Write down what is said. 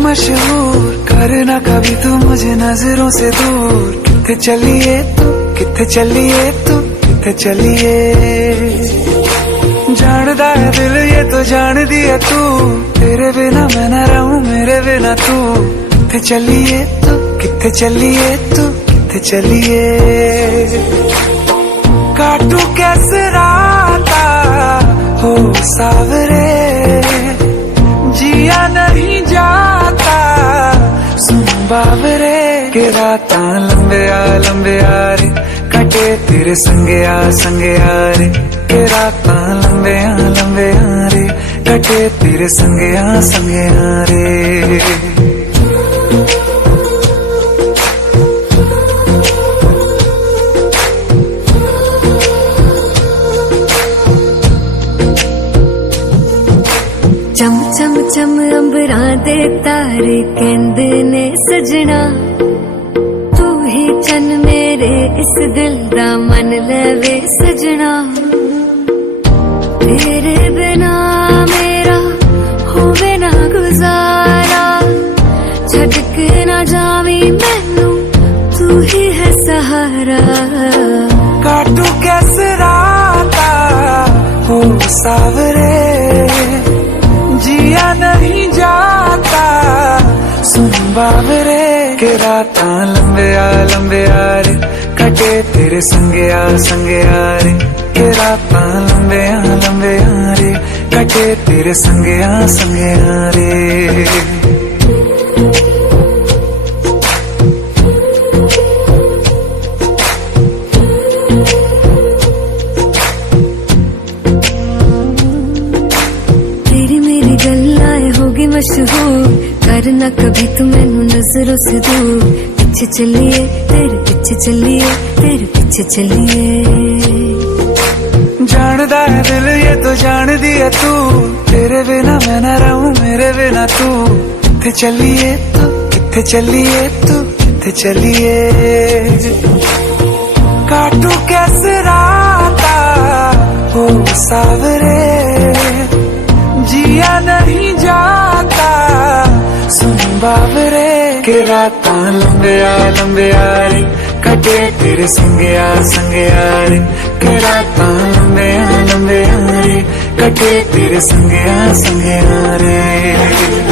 मशहूर करना कभी तू मुझे नजरों से दूर। किथे चलिए तू, किथे चलिए तू, किथे चलिए। जानदा है दिल ये तो जान दिया तू, तेरे बिना मैं न रहूं मेरे बिना तू। किथे चलिए तू, किथे चलिए तू, किथे चलिए। काटू कैसे राता हो सावरे, जिया नहीं जाता सुन बाबरे। के राता लंबे आ रे, कटे तेरे संगे आ रे। के राता लंबे आ रे, कटे तेरे संगे आ रे। चम चम चम अंबरा दे तारे कहंदे ने सजना, तू ही चन मेरे इस दिल दा मन लवे सजना। तेरे बिना मेरा होवे ना गुजारा, छड़ के ना जावी मैनू तू ही है सहारा। काटू कैसे राता हो सावरे, जिया नहीं जाता सुन बाबरे। के राता लंबे आ रे, कटे तेरे संगे आ रे। के राता लंबे आ रे, कटे तेरे संगे आ रे। मशहूर करना कभी तू मैनू नजरों से दूर। पीछे चलिए तेरे पीछे चलिए, तेरे पीछे चलिए। जानदा है दिल ये तो जान दिया तू, तेरे बिना मैं न रहूं मेरे बिना तू। किथे चलिए तू, किथे चलिए तू, किथे चलिए। काटू कैसे राता हो सावरे, जिया नहीं जाता सुन बाबरे। के राता लंबे आ रे, कटे तेरे संगे आ रे। के राता लंबे आ रे, कटे तेरे संगे आ रे।